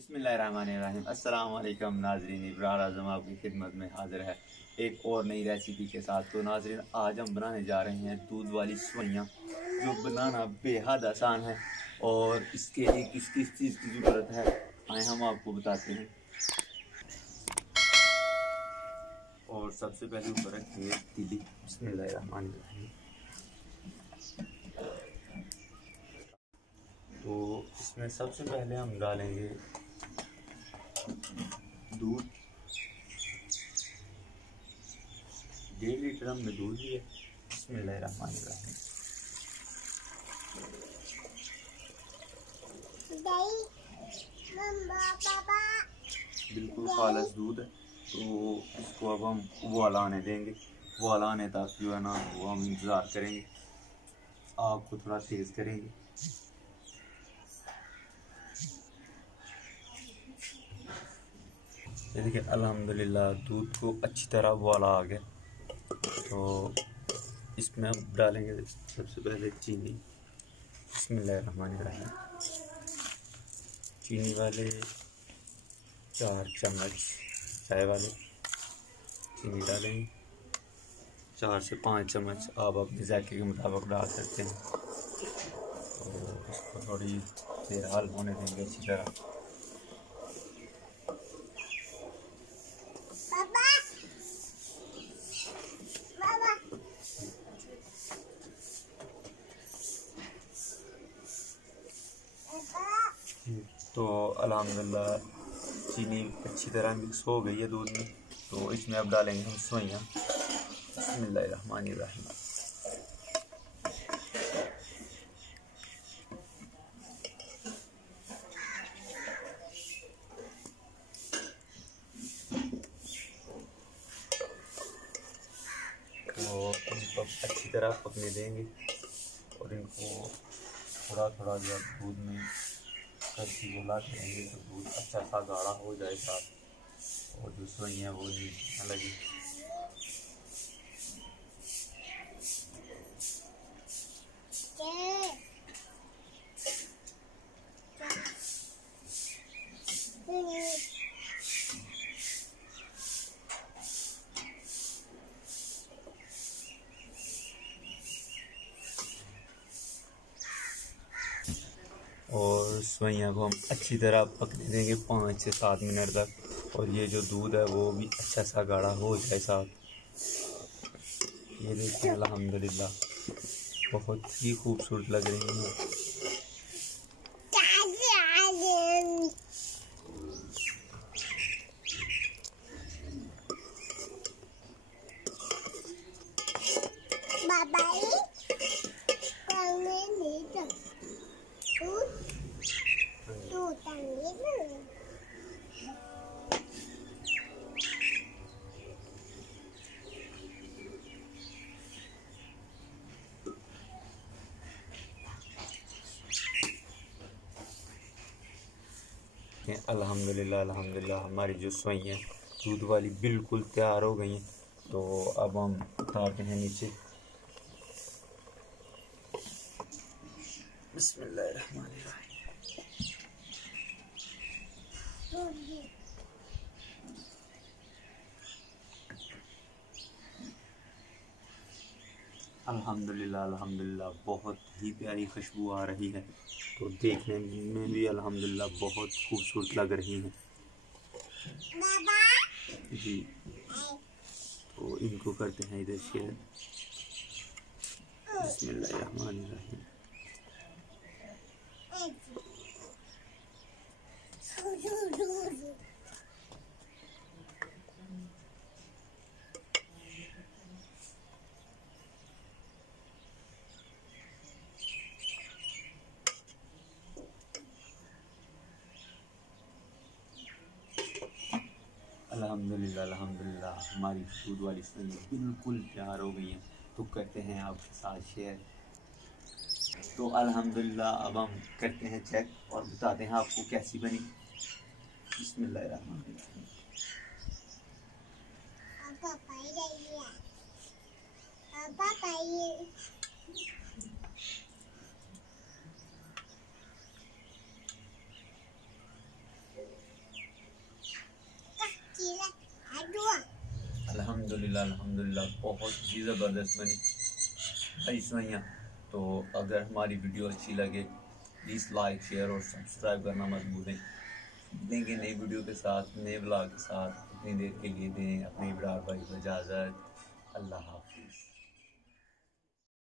बिस्मिल्लाहिर्रहमानिर्रहीम। अस्सलाम वालेकुम नाजरीन, अबरार आज़म आपकी खिदमत में हाजिर है एक और नई रेसिपी के साथ। तो नाजरीन, आज हम बनाने जा रहे हैं दूध वाली सवैयाँ, जो बनाना बेहद आसान है। और इसके लिए किस किस चीज़ की ज़रूरत है आए हम आपको बताते हैं। और सबसे पहले ऊपर रखेंगे तीली। बिस्मिल्लाहिर्रहमानिर्रहीम। तो इसमें सबसे पहले हम डालेंगे दूध। 1.5 लीटर हमने दूध लिया। बिस्मिल्लाहिर्रहमानिर्रहीम। बिल्कुल खालिस दूध है। तो इसको अब हम उबाला आने देंगे। उबाला आने तक जो है ना वो हम इंतज़ार करेंगे, आग को थोड़ा तेज़ करेंगे। ये देखिए, अल्हम्दुलिल्लाह दूध को अच्छी तरह उबाला आ गया। तो इसमें हम डालेंगे सबसे पहले चीनी। बिस्मिल्लाहिर्रहमानिर्रहीम। चीनी वाले 4 चम्मच चाय वाले चीनी डालेंगे। 4 से 5 चम्मच आप अपने जायके के मुताबिक डाल सकते हैं। तो इसको थोड़ी देर हल होने देंगे अच्छी तरह। तो अल्हम्दुलिल्लाह चीनी अच्छी तरह मिक्स हो गई है दूध में। तो इसमें अब डालेंगे हम सवैयाँ। बिस्मिल्लाहिर्रहमानिर्रहीम। तो इनको अच्छी तरह पकने देंगे और इनको थोड़ा थोड़ा जो दूध में करके मिलाते रहेंगे तो दूध अच्छा सा गाढ़ा हो जाए साथ, और जो सवैयाँ वो नहीं लगे। और सवैयाँ को हम अच्छी तरह पकने देंगे 5 से 7 मिनट तक। और ये जो दूध है वो भी अच्छा सा गाढ़ा हो जाए साथ। ये देखिए, अल्हम्दुलिल्लाह बहुत ही खूबसूरत लग रही है। अल्हम्दुलिल्लाह अल्हम्दुलिल्लाह हमारी जो सवैयाँ दूध वाली बिल्कुल तैयार हो गई हैं। तो अब हम उतारते हैं नीचे। बिस्मिल्लाहिर्रहमानिर्रहीम। अल्हम्दुलिल्लाह अल्हम्दुलिल्लाह बहुत ही प्यारी खुशबू आ रही है। तो देखने में भी अल्हम्दुलिल्लाह बहुत खूबसूरत लग रही हैं जी। तो इनको करते हैं इधर शेयर। बिस्मिल्लाहिर्रहमानिर्रहीम। अल्हम्दुलिल्लाह अल्हम्दुलिल्लाह हमारी दूध वाली सवैयाँ बिल्कुल तैयार हो गई हैं। तो करते हैं आपके साथ शेयर। तो अल्हम्दुलिल्लाह अब हम करते हैं चेक और बताते हैं आपको कैसी बनी। बिस्मिल्लाहिर्रहमानिर्रहीम। अल्हम्दुलिल्लाह अल्हम्दुलिल्लाह बहुत ही ज़बरदस्त बनी भाई सवैयाँ। तो अगर हमारी वीडियो अच्छी लगे प्लीज़ लाइक शेयर और सब्सक्राइब करना मत भूलें। देंगे नई वीडियो के साथ, नए ब्लॉग के साथ। इतनी देर के लिए दें अपने इब्रार भाई को इजाज़त। अल्लाह हाफिज़।